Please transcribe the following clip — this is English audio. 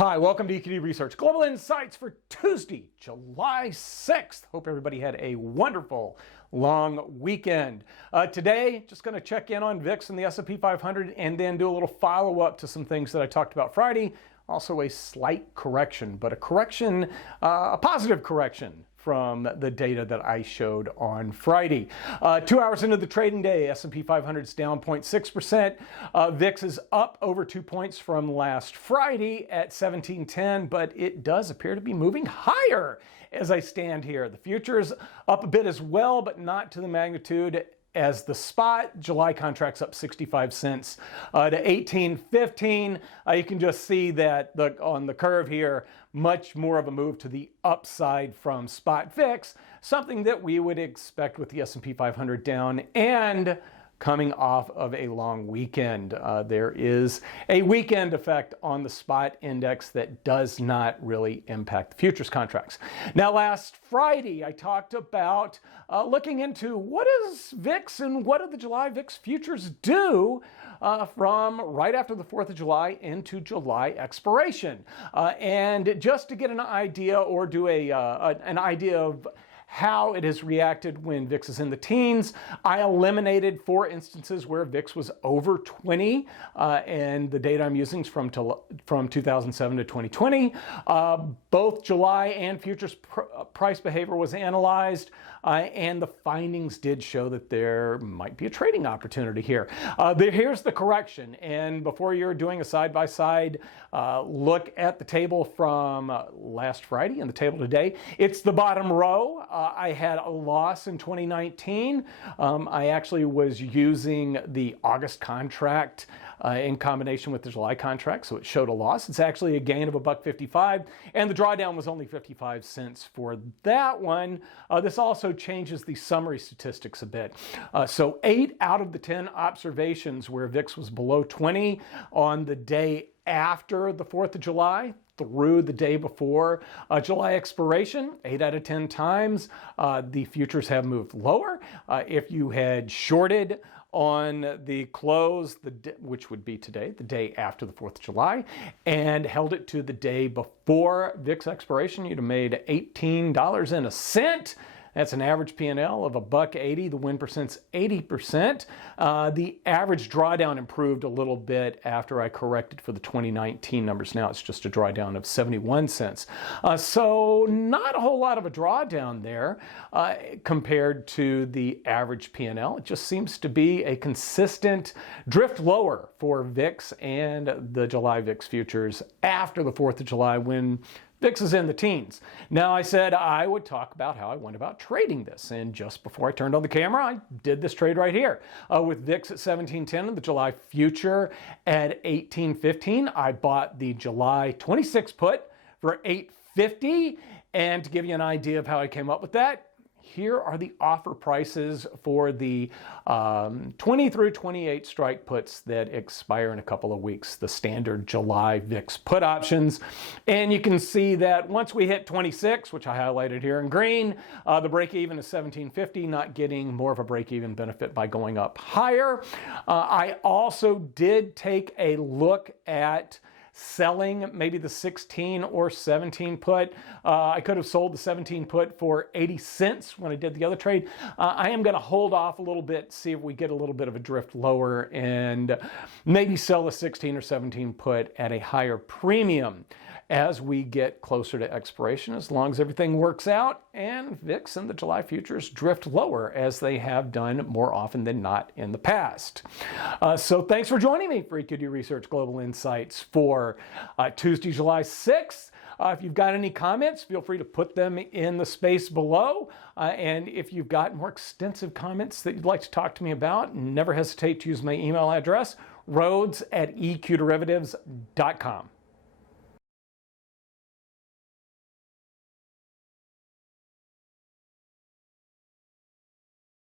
Hi, welcome to EQD Research Global Insights for Tuesday, July 6th. Hope everybody had a wonderful long weekend. Today, just going to check in on VIX and the S&P 500 and then do a little follow-up to some things that I talked about Friday. Also a slight correction, but a correction, a positive correction from the data that I showed on Friday. 2 hours into the trading day, S&P 500 is down 0.6%. VIX is up over 2 points from last Friday at 1710, but it does appear to be moving higher as I stand here. The future is up a bit as well, but not to the magnitude as the spot. July contracts up 65 cents to 18.15. You can just see that on the curve here, much more of a move to the upside from spot VIX, something that we would expect with the S&P 500 down and coming off of a long weekend. There is a weekend effect on the spot index that does not really impact the futures contracts. Now, last Friday, I talked about looking into what is VIX and what do the July VIX futures do from right after the 4th of July into July expiration. And just to get an idea or do an idea of how it has reacted when VIX is in the teens, I eliminated 4 instances where VIX was over 20, and the data I'm using is from 2007 to 2020. Both July and futures price behavior was analyzed, and the findings did show that there might be a trading opportunity here. Here's the correction, and before you're doing a side-by-side look at the table from last Friday and the table today, it's the bottom row. I had a loss in 2019. I actually was using the August contract in combination with the July contract, so it showed a loss. It's actually a gain of $1.55, and the drawdown was only 55 cents for that one. This also changes the summary statistics a bit. So 8 out of the 10 observations where VIX was below 20 on the day after the 4th of July through the day before July expiration, 8 out of 10 times, the futures have moved lower. If you had shorted on the close, which would be today, the day after the 4th of July, and held it to the day before VIX expiration, you'd have made $18.01. That's an average P&L of $1.80. The win percent's 80%. The average drawdown improved a little bit after I corrected for the 2019 numbers. Now it's just a drawdown of 71 cents. So not a whole lot of a drawdown there compared to the average P&L. It just seems to be a consistent drift lower for VIX and the July VIX futures after the 4th of July when VIX is in the teens. Now, I said I would talk about how I went about trading this, and just before I turned on the camera, I did this trade right here. With VIX at 1710 and the July future at 1815, I bought the July 26 put for $8.50, and to give you an idea of how I came up with that, here are the offer prices for the 20 through 28 strike puts that expire in a couple of weeks, the standard July VIX put options. And you can see that once we hit 26, which I highlighted here in green, the break even is 1750, not getting more of a break even benefit by going up higher. I also did take a look at selling maybe the 16 or 17 put. I could have sold the 17 put for 80 cents when I did the other trade. I am going to hold off a little bit, see if we get a little bit of a drift lower, and maybe sell the 16 or 17 put at a higher premium as we get closer to expiration, as long as everything works out and VIX and the July futures drift lower as they have done more often than not in the past. So thanks for joining me for EQD Research Global Insights for Tuesday, July 6th. If you've got any comments, feel free to put them in the space below. And if you've got more extensive comments that you'd like to talk to me about, never hesitate to use my email address, rhodes@eqderivatives.com.